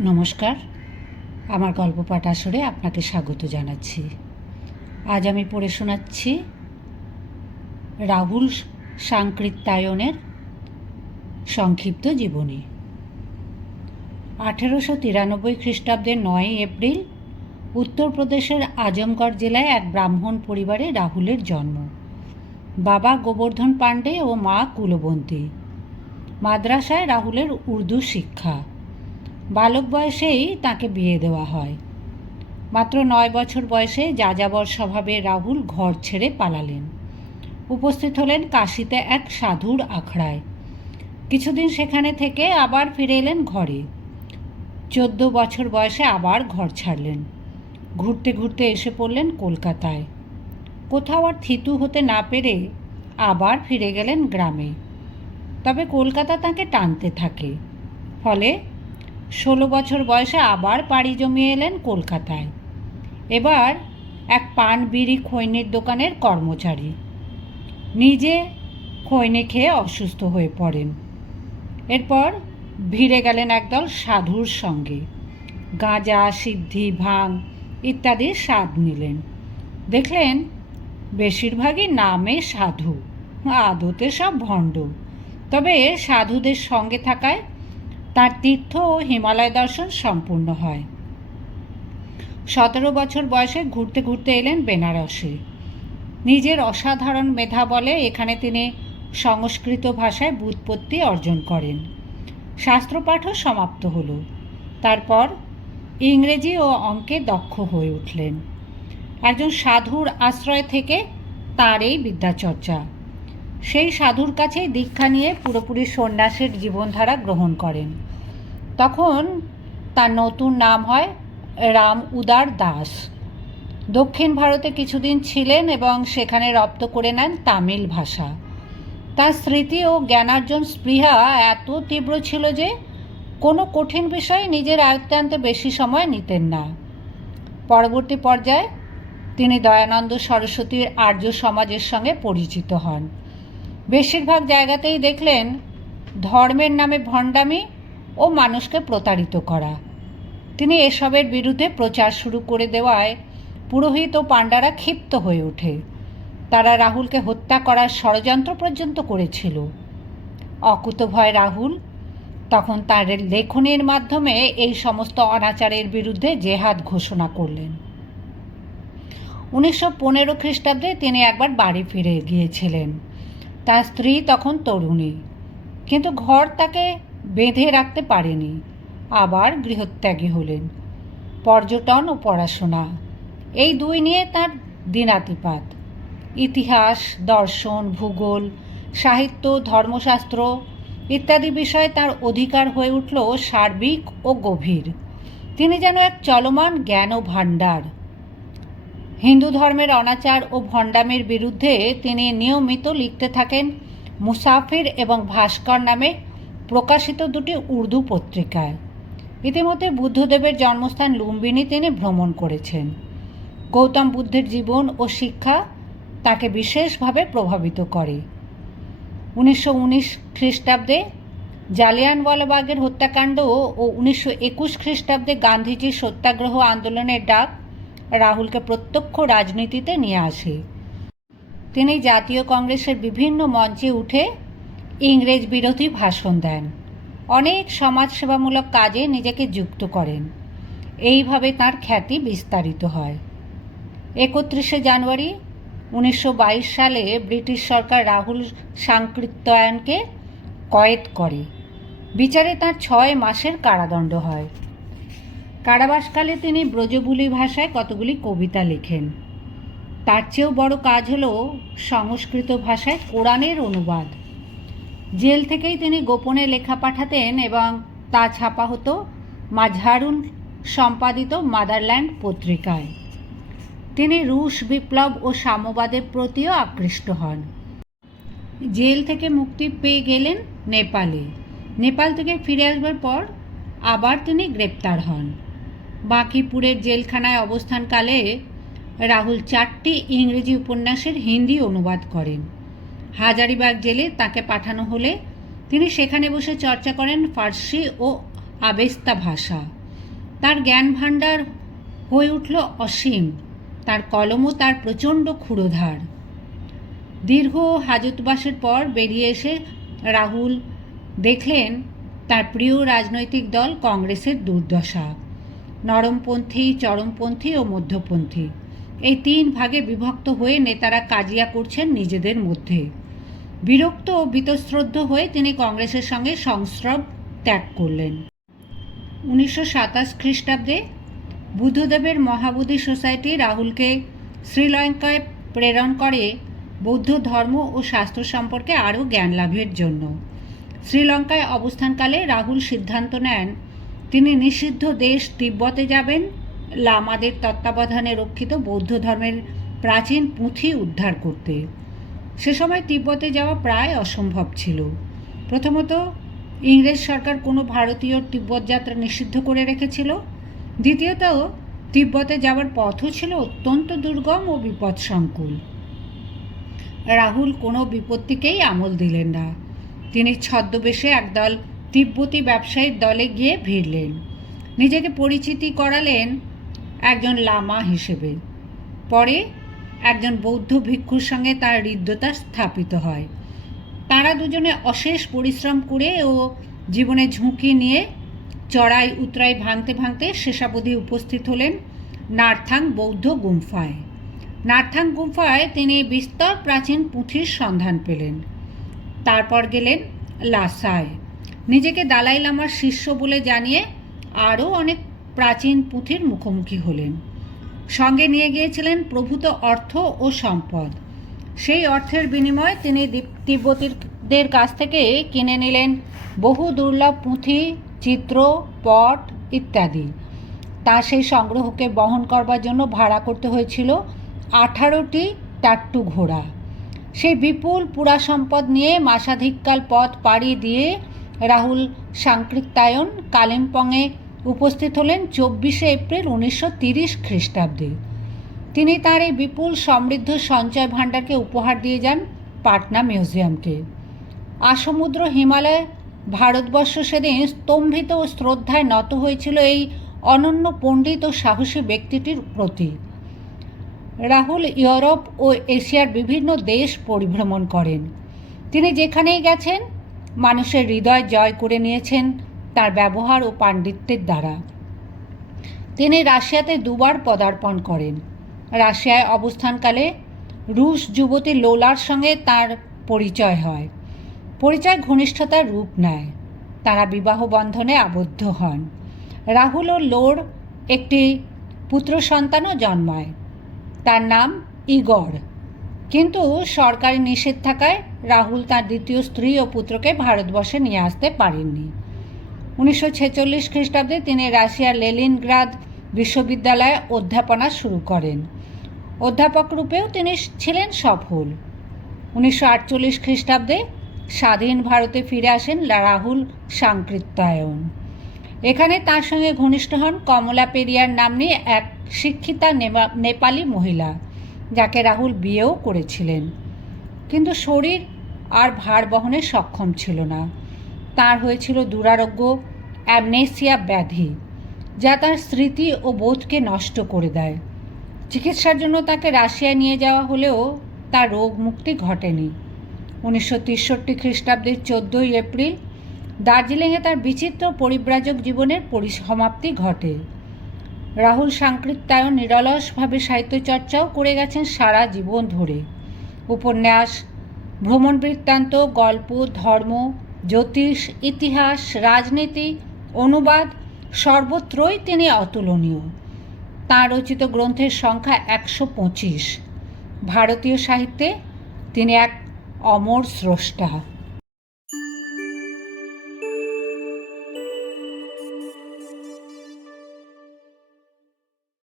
নমস্কার। আমার গল্প পাঠ আসরে আপনাকে স্বাগত জানাচ্ছি। আজ আমি পড়ে শোনাচ্ছি রাহুল সাংকৃত্যায়নের সংক্ষিপ্ত জীবনী। আঠেরোশো তিরানব্বই খ্রিস্টাব্দের নয়ই এপ্রিল উত্তরপ্রদেশের আজমগড় জেলায় এক ব্রাহ্মণ পরিবারে রাহুলের জন্ম। বাবা গোবর্ধন পাণ্ডে ও মা কুলবন্তী। মাদ্রাসায় রাহুলের উর্দু শিক্ষা। বালক বয়সেই তাকে বিয়ে দেওয়া হয়। মাত্র নয় বছর বয়সে যাযাবর স্বভাবে রাহুল ঘর ছেড়ে পালালেন। উপস্থিত হলেন কাশিতে এক সাধুর আখড়ায়। কিছুদিন সেখানে থেকে আবার ফিরে এলেন ঘরে। চোদ্দ বছর বয়সে আবার ঘর ছাড়লেন। ঘুরতে ঘুরতে এসে পড়লেন কলকাতায়। কোথাও আর থিতু হতে না পেরে আবার ফিরে গেলেন গ্রামে। তবে কলকাতা তাকে টানতে থাকে। ফলে ষোলো বছর বয়সে আবার পাড়ি জমিয়ে এলেন কলকাতায়। এবার এক পান বিড়ি খৈনির দোকানের কর্মচারী। নিজে খৈনি খেয়ে অসুস্থ হয়ে পড়েন। এরপর ভিড়ে গেলেন একদল সাধুর সঙ্গে। গাঁজা, সিদ্ধি, ভাং ইত্যাদির স্বাদ নিলেন। দেখলেন বেশিরভাগই নামে সাধু, আদতে সব ভণ্ড। তবে সাধুদের সঙ্গে থাকায় তার তীর্থ ও হিমালয় দর্শন সম্পূর্ণ হয়। সতেরো বছর বয়সে ঘুরতে ঘুরতে এলেন বেনারসে। নিজের অসাধারণ মেধা বলে এখানে তিনি সংস্কৃত ভাষায় বুৎপত্তি অর্জন করেন। শাস্ত্রপাঠও সমাপ্ত হল। তারপর ইংরেজি ও অঙ্কে দক্ষ হয়ে উঠলেন। একজন সাধুর আশ্রয় থেকে তার এই বিদ্যাচর্চা। সেই সাধুর কাছেই দীক্ষা নিয়ে পুরোপুরি সন্ন্যাসের জীবনধারা গ্রহণ করেন। তখন তার নতুন নাম হয় রাম উদার দাস। দক্ষিণ ভারতে কিছুদিন ছিলেন এবং সেখানে রপ্ত করে নেন তামিল ভাষা। তার স্মৃতি ও জ্ঞানার্জন স্পৃহা এত তীব্র ছিল যে কোনো কঠিন বিষয়ে নিজের আয়ত্তে আনতে বেশি সময় নিতেন না। পরবর্তী পর্যায়ে তিনি দয়ানন্দ সরস্বতীর আর্য সমাজের সঙ্গে পরিচিত হন। বেশিরভাগ জায়গাতেই দেখলেন ধর্মের নামে ভণ্ডামি ও মানুষকে প্রতারিত করা। তিনি এসবের বিরুদ্ধে প্রচার শুরু করে দেওয়ায় পুরোহিত ও পাণ্ডারা ক্ষিপ্ত হয়ে ওঠে। তারা রাহুলকে হত্যা করার ষড়যন্ত্র পর্যন্ত করেছিল। অকুতভয় রাহুল তখন তার লেখনের মাধ্যমে এই সমস্ত অনাচারের বিরুদ্ধে জেহাদ ঘোষণা করলেন। উনিশশো পনেরো খ্রিস্টাব্দে তিনি একবার বাড়ি ফিরে গিয়েছিলেন। তার স্ত্রী তখন তরুণী, কিন্তু ঘর তাকে বেঁধে রাখতে পারেনি, আবার গৃহত্যাগী হলেন। পর্যটন ও পড়াশোনা, এই দুই নিয়ে তার দিনাতিপাত। ইতিহাস, দর্শন, ভূগোল, সাহিত্য, ধর্মশাস্ত্র ইত্যাদি বিষয়ে তার অধিকার হয়ে উঠল সার্বিক ও গভীর। তিনি যেন এক চলমান জ্ঞান ও ভাণ্ডার। হিন্দু ধর্মের অনাচার ও ভণ্ডামের বিরুদ্ধে তিনি নিয়মিত লিখতে থাকেন মুসাফির এবং ভাস্কর নামে প্রকাশিত দুটি উর্দু পত্রিকায়। ইতিমধ্যে বুদ্ধদেবের জন্মস্থান লুম্বিনী তিনি ভ্রমণ করেছেন। গৌতম বুদ্ধের জীবন ও শিক্ষা তাকে বিশেষভাবে প্রভাবিত করে। উনিশশো উনিশ খ্রিস্টাব্দে জালিয়ানওয়ালাবাগের হত্যাকাণ্ড ও উনিশশো একুশ খ্রিস্টাব্দে গান্ধীজির সত্যাগ্রহ আন্দোলনের ডাক রাহুলকে প্রত্যক্ষ রাজনীতিতে নিয়ে আসে। তিনি জাতীয় কংগ্রেসের বিভিন্ন মঞ্চে উঠে ইংরেজ বিরোধী ভাষণ দেন। অনেক সমাজসেবামূলক কাজে নিজেকে যুক্ত করেন। এইভাবে তার খ্যাতি বিস্তারিত হয়। একত্রিশে জানুয়ারি উনিশশো বাইশ সালে ব্রিটিশ সরকার রাহুল সাংকৃত্যায়নকে কয়েদ করে। বিচারে তার ছয় মাসের কারাদণ্ড হয়। কারাবাসকালে তিনি ব্রজবুলি ভাষায় কতগুলি কবিতা লেখেন। তার চেয়েও বড় কাজ হল সংস্কৃত ভাষায় কোরআনের অনুবাদ। জেল থেকেই তিনি গোপনে লেখা পাঠাতেন এবং তা ছাপা হতো মাঝারুন সম্পাদিত মাদারল্যান্ড পত্রিকায়। তিনি রুশ বিপ্লব ও সাম্যবাদের প্রতিও আকৃষ্ট হন। জেল থেকে মুক্তি পেয়ে গেলেন নেপালে। নেপাল থেকে ফিরে আসবার পর আবার তিনি গ্রেপ্তার হন। বাঁকিপুরের জেলখানায় অবস্থানকালে রাহুল চারটি ইংরেজি উপন্যাসের হিন্দি অনুবাদ করেন। হাজারিবাগ জেলে তাকে পাঠানো হলে তিনি সেখানে বসে চর্চা করেন ফার্সি ও আবেস্তা ভাষা। তার জ্ঞান ভাণ্ডার হয়ে উঠল অসীম, তার কলমও তার প্রচণ্ড ক্ষুরোধার। দীর্ঘ হাজতবাসের পর বেরিয়ে এসে রাহুল দেখলেন তার প্রিয় রাজনৈতিক দল কংগ্রেসের দুর্দশা। নরমপন্থী, চরমপন্থী ও মধ্যপন্থী। এই তিন ভাগে বিভক্ত হয়ে নেতারা কাজিয়া করছেন নিজেদের মধ্যে। বিরক্ত ও বীতশ্রদ্ধ হয়ে তিনি কংগ্রেসের সঙ্গে সংস্রব ত্যাগ করলেন। উনিশশো সাতাশ খ্রিস্টাব্দে বুদ্ধদেবের মহাবোধি সোসাইটি রাহুলকে শ্রীলঙ্কায় প্রেরণ করে বৌদ্ধ ধর্ম ও শাস্ত্র সম্পর্কে আরও জ্ঞান লাভের জন্য। শ্রীলঙ্কায় অবস্থানকালে রাহুল সিদ্ধান্ত নেন তিনি নিষিদ্ধ দেশ তিব্বতে যাবেন। লামাদের তত্ত্বাবধানে রক্ষিত বৌদ্ধ ধর্মের প্রাচীন পুঁথি উদ্ধার করতে। সে সময় তিব্বতে যাওয়া প্রায় অসম্ভব ছিল। প্রথমত, ইংরেজ সরকার কোনো ভারতীয় তিব্বত যাত্রা নিষিদ্ধ করে রেখেছিল। দ্বিতীয়ত, তিব্বতে যাওয়ার পথও ছিল অত্যন্ত দুর্গম ও বিপদসংকুল। রাহুল কোনো বিপত্তিকেই আমল দিলেন না। তিনি ছদ্মবেশে একদল তিব্বতী ব্যবসায়ীর দলে গিয়ে ভিড়লেন। নিজেকে পরিচিতি করালেন একজন লামা হিসেবে। পরে একজন বৌদ্ধ ভিক্ষুর সঙ্গে তার হৃদ্যতা স্থাপিত হয়। তারা দুজনে অশেষ পরিশ্রম করে ও জীবনে ঝুঁকি নিয়ে চড়াই উতরাই ভাঙতে ভাঙতে শেষাবধি উপস্থিত হলেন নার্থাং বৌদ্ধ গুম্ফায়। নার্থাং গুম্ফায় তিনি বিস্তর প্রাচীন পুঁথির সন্ধান পেলেন। তারপর গেলেন লাসায়। নিজেকে দালাই লামার শিষ্য বলে জানিয়ে আরও অনেক প্রাচীন পুঁথির মুখোমুখি হলেন। সঙ্গে নিয়ে গিয়েছিলেন প্রভূত অর্থ ও সম্পদ। সেই অর্থের বিনিময়ে তিনি তিব্বতীদের কাছ থেকে কিনে নিলেন বহু দুর্লভ পুঁথি, চিত্র, পট ইত্যাদি। তার সেই সংগ্রহকে বহন করবার জন্য ভাড়া করতে হয়েছিল আঠারোটি টাট্টু ঘোড়া। সেই বিপুল পুরা সম্পদ নিয়ে মাসাধিককাল পথ পাড়ি দিয়ে রাহুল সাংকৃত্যায়ন কালিম্পংয়ে উপস্থিত হলেন চব্বিশে এপ্রিল উনিশশো তিরিশ খ্রিস্টাব্দে। তিনি তার এই বিপুল সমৃদ্ধ সঞ্চয় ভাণ্ডারকে উপহার দিয়ে যান পাটনা মিউজিয়ামকে। আসমুদ্র হিমালয় ভারতবর্ষ সেদিন স্তম্ভিত ও শ্রদ্ধায় নত হয়েছিল এই অনন্য পণ্ডিত ও সাহসী ব্যক্তিটির প্রতি। রাহুল ইউরোপ ও এশিয়ার বিভিন্ন দেশ পরিভ্রমণ করেন। তিনি যেখানেই গেছেন মানুষের হৃদয় জয় করে নিয়েছেন তার ব্যবহার ও পাণ্ডিত্যের দ্বারা। তিনি রাশিয়াতে দুবার পদার্পণ করেন। রাশিয়ায় অবস্থানকালে রুশ যুবতী লোলার সঙ্গে তার পরিচয় হয়। পরিচয় ঘনিষ্ঠতার রূপ নেয়। তারা বিবাহ বন্ধনে আবদ্ধ হন। রাহুল ও লোর একটি পুত্র সন্তানও জন্মায়। তার নাম ইগর। কিন্তু সরকারি নিষেধ থাকায় রাহুল তার দ্বিতীয় স্ত্রী ও পুত্রকে ভারতবর্ষে নিয়ে আসতে পারেননি। উনিশশো ছেচল্লিশ খ্রিস্টাব্দে তিনি রাশিয়ার লেলিনগ্রাদ বিশ্ববিদ্যালয়ে অধ্যাপনা শুরু করেন। অধ্যাপক রূপেও তিনি ছিলেন সফল। উনিশশো আটচল্লিশ খ্রিস্টাব্দে স্বাধীন ভারতে ফিরে আসেন রাহুল সাংকৃত্যায়ন। এখানে তার সঙ্গে ঘনিষ্ঠ হন কমলা পেরিয়ার নাম্নী এক শিক্ষিতা নেপা- নেপালি মহিলা, যাকে রাহুল বিয়েও করেছিলেন। কিন্তু শরীর আর ভার বহনে সক্ষম ছিল না। তার হয়েছিল দুরারোগ্য, অ্যামনেসিয়া ব্যাধি, যা তার স্মৃতি ও বোধকে নষ্ট করে দেয়। চিকিৎসার জন্য তাকে রাশিয়ায় নিয়ে যাওয়া হলেও তার রোগ মুক্তি ঘটেনি। উনিশশো তেষট্টি খ্রিস্টাব্দের চোদ্দোই এপ্রিল দার্জিলিংয়ে তার বিচিত্র পরিব্রাজক জীবনের পরিসমাপ্তি ঘটে। রাহুল সাংকৃত্যায়ন নিরলসভাবে সাহিত্যচর্চাও করে গেছেন সারা জীবন ধরে। উপন্যাস, ভ্রমণ বৃত্তান্ত, গল্প, ধর্ম, জ্যোতিষ, ইতিহাস, রাজনীতি, অনুবাদ সর্বত্রই তিনি অতুলনীয়। তাঁর রচিত গ্রন্থের সংখ্যা একশো পঁচিশ। ভারতীয় সাহিত্যে তিনি এক অমর স্রষ্টা।